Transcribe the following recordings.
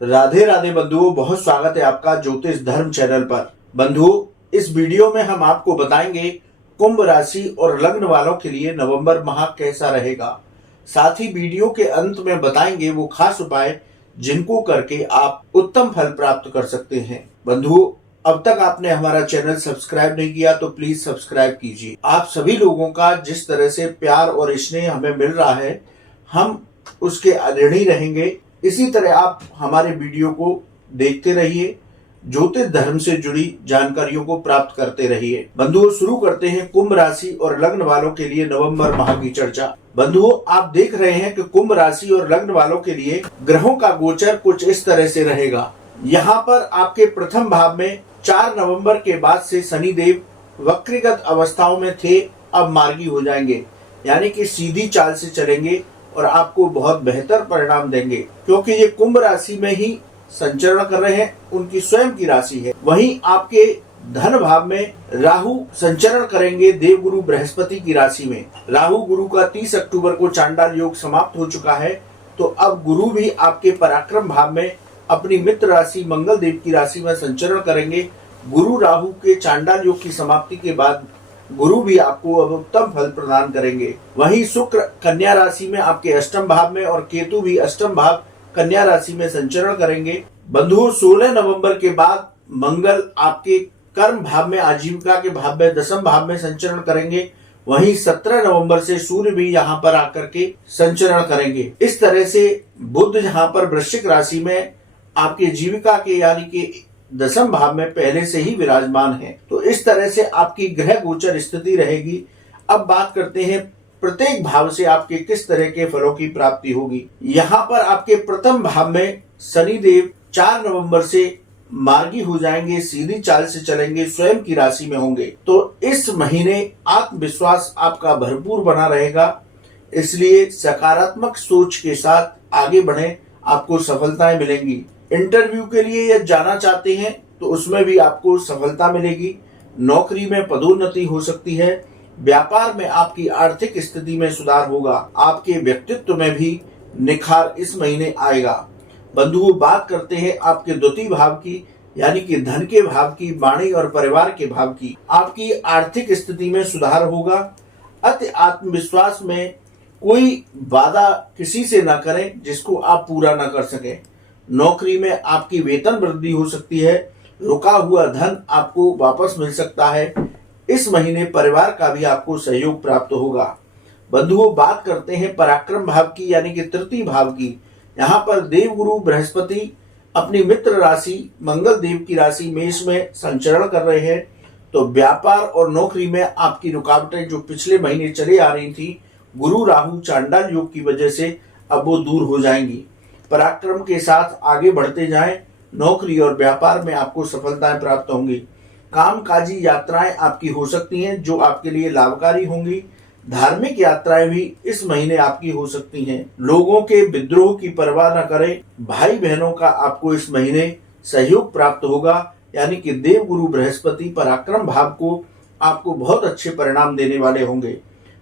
राधे राधे बंधुओं, बहुत स्वागत है आपका ज्योतिष धर्म चैनल पर। बंधुओं, इस वीडियो में हम आपको बताएंगे कुंभ राशि और लग्न वालों के लिए नवंबर माह कैसा रहेगा। साथ ही वीडियो के अंत में बताएंगे वो खास उपाय जिनको करके आप उत्तम फल प्राप्त कर सकते हैं। बंधुओं, अब तक आपने हमारा चैनल सब्सक्राइब नहीं किया तो प्लीज सब्सक्राइब कीजिए। आप सभी लोगों का जिस तरह से प्यार और स्नेह हमें मिल रहा है, हम उसके ऋणी रहेंगे। इसी तरह आप हमारे वीडियो को देखते रहिए, ज्योतिष धर्म से जुड़ी जानकारियों को प्राप्त करते रहिए। बंधुओं, शुरू करते हैं कुंभ राशि और लग्न वालों के लिए नवंबर माह की चर्चा। बंधुओं, आप देख रहे हैं कि कुंभ राशि और लग्न वालों के लिए ग्रहों का गोचर कुछ इस तरह से रहेगा। यहाँ पर आपके प्रथम भाव में 4 नवंबर के बाद से शनिदेव वक्रीगत अवस्थाओं में थे, अब मार्गी हो जाएंगे, यानी कि सीधी चाल से चलेंगे और आपको बहुत बेहतर परिणाम देंगे, क्योंकि ये कुंभ राशि में ही संचरण कर रहे हैं, उनकी स्वयं की राशि है। वहीं आपके धन भाव में राहु संचरण करेंगे देवगुरु बृहस्पति की राशि में। राहु गुरु का 30 अक्टूबर को चांडाल योग समाप्त हो चुका है, तो अब गुरु भी आपके पराक्रम भाव में अपनी मित्र राशि मंगल देव की राशि में संचरण करेंगे। गुरु राहु के चांडाल योग की समाप्ति के बाद गुरु भी आपको अब उत्तम फल प्रदान करेंगे। वहीं शुक्र कन्या राशि में आपके अष्टम भाव में और केतु भी अष्टम भाव कन्या राशि में संचरण करेंगे। बंधुओं, 16 नवंबर के बाद मंगल आपके कर्म भाव में, आजीविका के भाव में, दशम भाव में संचरण करेंगे। वहीं 17 नवंबर से सूर्य भी यहाँ पर आकर के संचरण करेंगे। इस तरह से बुध यहाँ पर वृश्चिक राशि में आपके जीविका के यानी कि दशम भाव में पहले से ही विराजमान है। तो इस तरह से आपकी ग्रह गोचर स्थिति रहेगी। अब बात करते हैं प्रत्येक भाव से आपके किस तरह के फलों की प्राप्ति होगी। यहाँ पर आपके प्रथम भाव में शनिदेव 4 नवंबर से मार्गी हो जाएंगे, सीधी चाल से चलेंगे, स्वयं की राशि में होंगे। तो इस महीने आत्मविश्वास आपका भरपूर बना रहेगा, इसलिए सकारात्मक सोच के साथ आगे बढ़े, आपको सफलताएं मिलेंगी। इंटरव्यू के लिए यह जाना चाहते हैं तो उसमें भी आपको सफलता मिलेगी। नौकरी में पदोन्नति हो सकती है। व्यापार में आपकी आर्थिक स्थिति में सुधार होगा। आपके व्यक्तित्व में भी निखार इस महीने आएगा। बंधुओं, बात करते हैं आपके द्वितीय भाव की, यानी कि धन के भाव की, वाणी और परिवार के भाव की। आपकी आर्थिक स्थिति में सुधार होगा। अति आत्मविश्वास में कोई वादा किसी से न करें जिसको आप पूरा न कर सकें। नौकरी में आपकी वेतन वृद्धि हो सकती है। रुका हुआ धन आपको वापस मिल सकता है। इस महीने परिवार का भी आपको सहयोग प्राप्त होगा। बंधुओं, बात करते हैं पराक्रम भाव की, यानी कि तृतीय भाव की। यहाँ पर देवगुरु बृहस्पति अपनी मित्र राशि मंगल देव की राशि मेष में संचरण कर रहे हैं। तो व्यापार और नौकरी में आपकी रुकावटें जो पिछले महीने चली आ रही थी, गुरु राहु चांडाल योग की वजह से अब वो दूर हो जाएंगी। पराक्रम के साथ आगे बढ़ते जाएं। नौकरी और व्यापार में आपको सफलताएं प्राप्त होंगी। कामकाजी यात्राएं आपकी हो सकती हैं जो आपके लिए लाभकारी होंगी। धार्मिक यात्राएं भी इस महीने आपकी हो सकती हैं। लोगों के विद्रोह की परवाह न करें। भाई बहनों का आपको इस महीने सहयोग प्राप्त होगा, यानी कि देवगुरु बृहस्पति पराक्रम भाव को आपको बहुत अच्छे परिणाम देने वाले होंगे।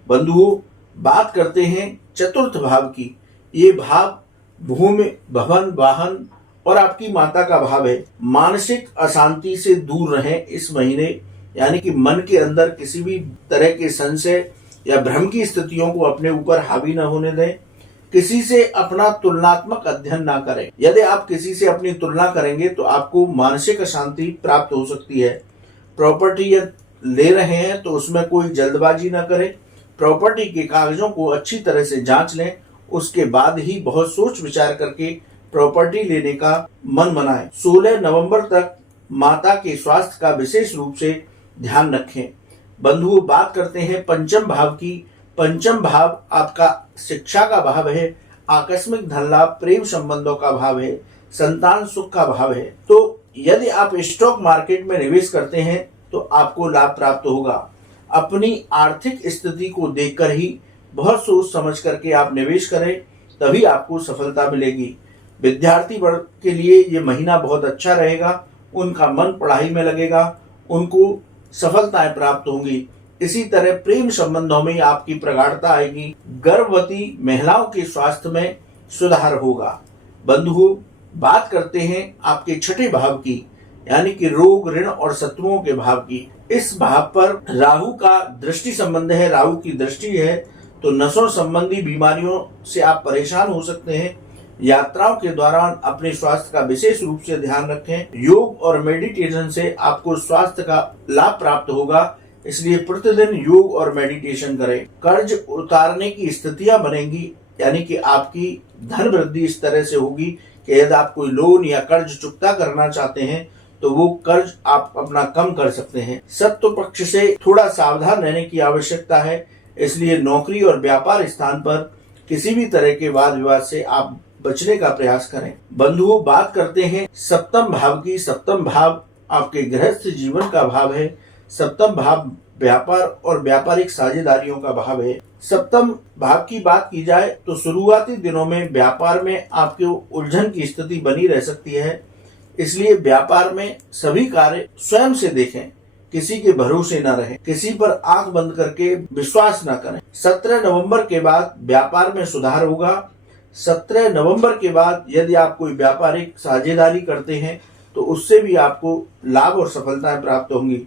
बंधुओं, बात करते हैं चतुर्थ भाव की। ये भाव भूमि, भवन, वाहन और आपकी माता का भाव है। मानसिक अशांति से दूर रहें इस महीने, यानी कि मन के अंदर किसी भी तरह के संशय या भ्रम की स्थितियों को अपने ऊपर हावी न होने दें। किसी से अपना तुलनात्मक अध्ययन ना करें। यदि आप किसी से अपनी तुलना करेंगे तो आपको मानसिक अशांति प्राप्त हो सकती है। प्रॉपर्टी ले रहे हैं तो उसमें कोई जल्दबाजी ना करें। प्रॉपर्टी के कागजों को अच्छी तरह से जांच लें, उसके बाद ही बहुत सोच विचार करके प्रॉपर्टी लेने का मन बनाएं। 16 नवंबर तक माता के स्वास्थ्य का विशेष रूप से ध्यान रखें। बंधुओं, बात करते हैं पंचम भाव की। पंचम भाव आपका शिक्षा का भाव है, आकस्मिक धन लाभ, प्रेम संबंधों का भाव है, संतान सुख का भाव है। तो यदि आप स्टॉक मार्केट में निवेश करते हैं तो आपको लाभ प्राप्त होगा। अपनी आर्थिक स्थिति को देखकर ही बहुत सोच समझ करके आप निवेश करें, तभी आपको सफलता मिलेगी। विद्यार्थी वर्ग के लिए ये महीना बहुत अच्छा रहेगा। उनका मन पढ़ाई में लगेगा, उनको सफलताएं प्राप्त होंगी। इसी तरह प्रेम संबंधों में आपकी प्रगाढ़ता आएगी। गर्भवती महिलाओं के स्वास्थ्य में सुधार होगा। बंधुओं, बात करते हैं आपके छठे भाव की, यानी कि रोग, ऋण और शत्रुओं के भाव की। इस भाव पर राहु का दृष्टि संबंध है, राहु की दृष्टि है, तो नसों संबंधी बीमारियों से आप परेशान हो सकते हैं। यात्राओं के दौरान अपने स्वास्थ्य का विशेष रूप से ध्यान रखें। योग और मेडिटेशन से आपको स्वास्थ्य का लाभ प्राप्त होगा, इसलिए प्रतिदिन योग और मेडिटेशन करें। कर्ज उतारने की स्थितियां बनेंगी, यानी कि आपकी धन वृद्धि इस तरह से होगी कि यदि आप कोई लोन या कर्ज चुकता करना चाहते हैं तो वो कर्ज आप अपना कम कर सकते हैं। सत्व पक्ष से थोड़ा सावधान रहने की आवश्यकता है, इसलिए नौकरी और व्यापार स्थान पर किसी भी तरह के वाद विवाद से आप बचने का प्रयास करें। बंधुओं, बात करते हैं सप्तम भाव की। सप्तम भाव आपके गृहस्थ जीवन का भाव है। सप्तम भाव व्यापार और व्यापारिक साझेदारियों का भाव है। सप्तम भाव की बात की जाए तो शुरुआती दिनों में व्यापार में आपके उलझन की स्थिति बनी रह सकती है, इसलिए व्यापार में सभी कार्य स्वयं से देखें, किसी के भरोसे न रहें, किसी पर आंख बंद करके विश्वास न करें। 17 नवंबर के बाद व्यापार में सुधार होगा। 17 नवंबर के बाद यदि आप कोई व्यापारिक साझेदारी करते हैं तो उससे भी आपको लाभ और सफलताएं प्राप्त होंगी।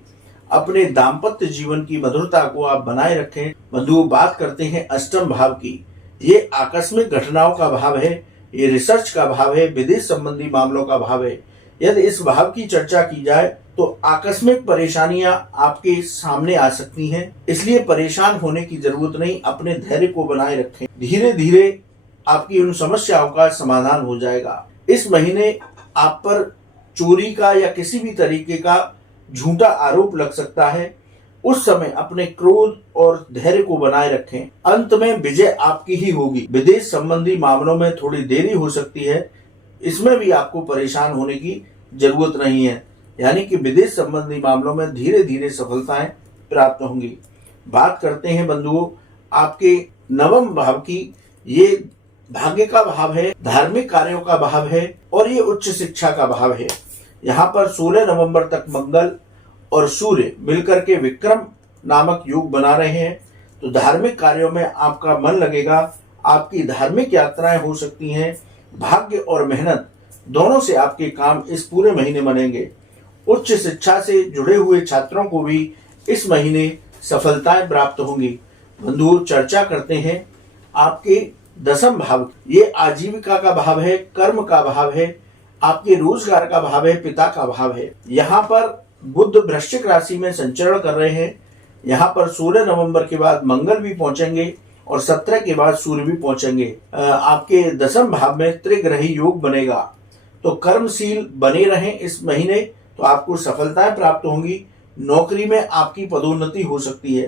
अपने दाम्पत्य जीवन की मधुरता को आप बनाए रखें। बंधुओं, बात करते हैं अष्टम भाव की। ये आकस्मिक घटनाओं का भाव है, ये रिसर्च का भाव है, विदेश संबंधी मामलों का भाव है। यदि इस भाव की चर्चा की जाए तो आकस्मिक परेशानियां आपके सामने आ सकती हैं, इसलिए परेशान होने की जरूरत नहीं। अपने धैर्य को बनाए रखें, धीरे धीरे आपकी उन समस्याओं का समाधान हो जाएगा। इस महीने आप पर चोरी का या किसी भी तरीके का झूठा आरोप लग सकता है। उस समय अपने क्रोध और धैर्य को बनाए रखें, अंत में विजय आपकी ही होगी। विदेश संबंधी मामलों में थोड़ी देरी हो सकती है, इसमें भी आपको परेशान होने की जरूरत नहीं है, यानी कि विदेश संबंधी मामलों में धीरे धीरे सफलताएं प्राप्त होंगी। बात करते हैं बंधुओं आपके नवम भाव की। ये भाग्य का भाव है, धार्मिक कार्यों का भाव है और ये उच्च शिक्षा का भाव है। यहाँ पर 16 नवंबर तक मंगल और सूर्य मिलकर के विक्रम नामक योग बना रहे हैं, तो धार्मिक कार्यों में आपका मन लगेगा। आपकी धार्मिक यात्राएं हो सकती हैं। भाग्य और मेहनत दोनों से आपके काम इस पूरे महीने बनेंगे। उच्च शिक्षा से जुड़े हुए छात्रों को भी इस महीने सफलताएं प्राप्त होंगी। बंधुओं, चर्चा करते हैं आपके दसम भाव। ये आजीविका का भाव है, कर्म का भाव है, आपके रोजगार का भाव है, पिता का भाव है। यहाँ पर बुध वृश्चिक राशि में संचरण कर रहे हैं। यहाँ पर 16 नवंबर के बाद मंगल भी पहुंचेंगे और 17 के बाद सूर्य भी पहुंचेंगे। आपके दसम भाव में त्रिग्रही योग बनेगा, तो कर्मशील बने रहें इस महीने, तो आपको सफलताएं प्राप्त होंगी। नौकरी में आपकी पदोन्नति हो सकती है,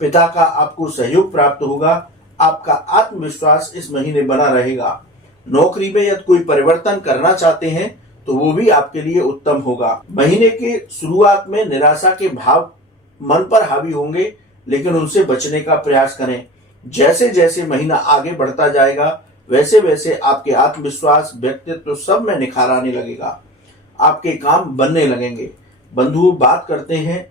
पिता का आपको सहयोग प्राप्त होगा। आपका आत्मविश्वास इस महीने बना रहेगा। नौकरी में यदि कोई परिवर्तन करना चाहते हैं तो वो भी आपके लिए उत्तम होगा। महीने के शुरुआत में निराशा के भाव मन पर हावी होंगे, लेकिन उनसे बचने का प्रयास करें। जैसे जैसे महीना आगे बढ़ता जाएगा वैसे वैसे आपके आत्मविश्वास, व्यक्तित्व सब में निखार आने लगेगा, आपके काम बनने लगेंगे। बंधुओं, बात करते हैं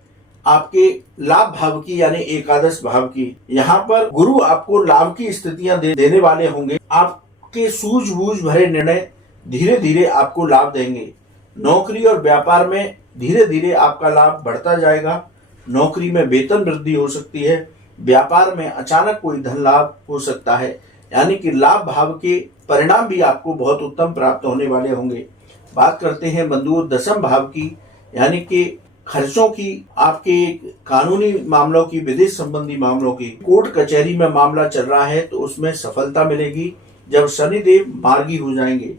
आपके लाभ भाव की, यानी एकादश भाव की। यहाँ पर गुरु आपको लाभ की स्थितियां देने वाले होंगे। आपके सूझबूझ भरे निर्णय धीरे धीरे आपको लाभ देंगे। नौकरी और व्यापार में धीरे धीरे आपका लाभ बढ़ता जाएगा। नौकरी में वेतन वृद्धि हो सकती है, व्यापार में अचानक कोई धन लाभ हो सकता है, यानी कि लाभ भाव के परिणाम भी आपको बहुत उत्तम प्राप्त होने वाले होंगे। बात करते हैं बंधुओं दसम भाव की, यानी कि खर्चों की, आपके कानूनी मामलों की, विदेश संबंधी मामलों की। कोर्ट कचहरी में मामला चल रहा है तो उसमें सफलता मिलेगी जब शनिदेव मार्गी हो जाएंगे।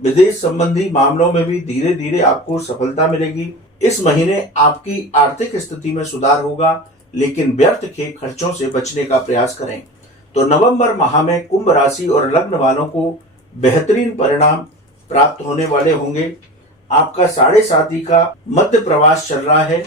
विदेश संबंधी मामलों में भी धीरे धीरे आपको सफलता मिलेगी। इस महीने आपकी आर्थिक स्थिति में सुधार होगा, लेकिन व्यर्थ के खर्चों से बचने का प्रयास करें। तो नवंबर माह में कुंभ राशि और लग्न वालों को बेहतरीन परिणाम प्राप्त होने वाले होंगे। आपका 7.5 का मध्य प्रवास चल रहा है,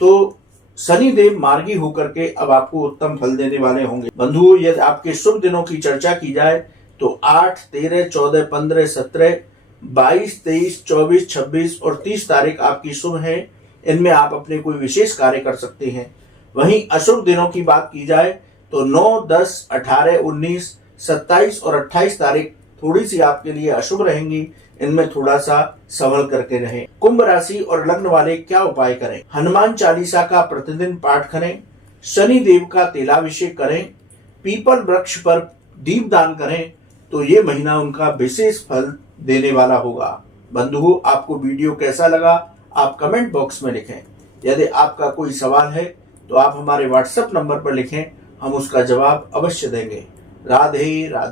तो शनिदेव मार्गी होकर के अब आपको उत्तम फल देने वाले होंगे। बंधुओं, यदि आपके शुभ दिनों की चर्चा की जाए तो 8, 13, 14, 15, 17, 22, 23, 24, 26 और 30 तारीख आपकी शुभ है। इनमें आप अपने कोई विशेष कार्य कर सकते हैं। वहीं अशुभ दिनों की बात की जाए तो 9, 10, 18, 19, 27 और 28 तारीख थोड़ी सी आपके लिए अशुभ रहेंगी। इनमें थोड़ा सा संभल करके रहें। कुंभ राशि और लग्न वाले क्या उपाय करें? हनुमान चालीसा का प्रतिदिन पाठ करें, शनि देव का तेलाभिषेक करें, पीपल वृक्ष पर दीप दान करें, तो ये महीना उनका विशेष फल देने वाला होगा। बंधुओं, आपको वीडियो कैसा लगा आप कमेंट बॉक्स में लिखें। यदि आपका कोई सवाल है तो आप हमारे व्हाट्सएप नंबर पर लिखें, हम उसका जवाब अवश्य देंगे। राधे राधे।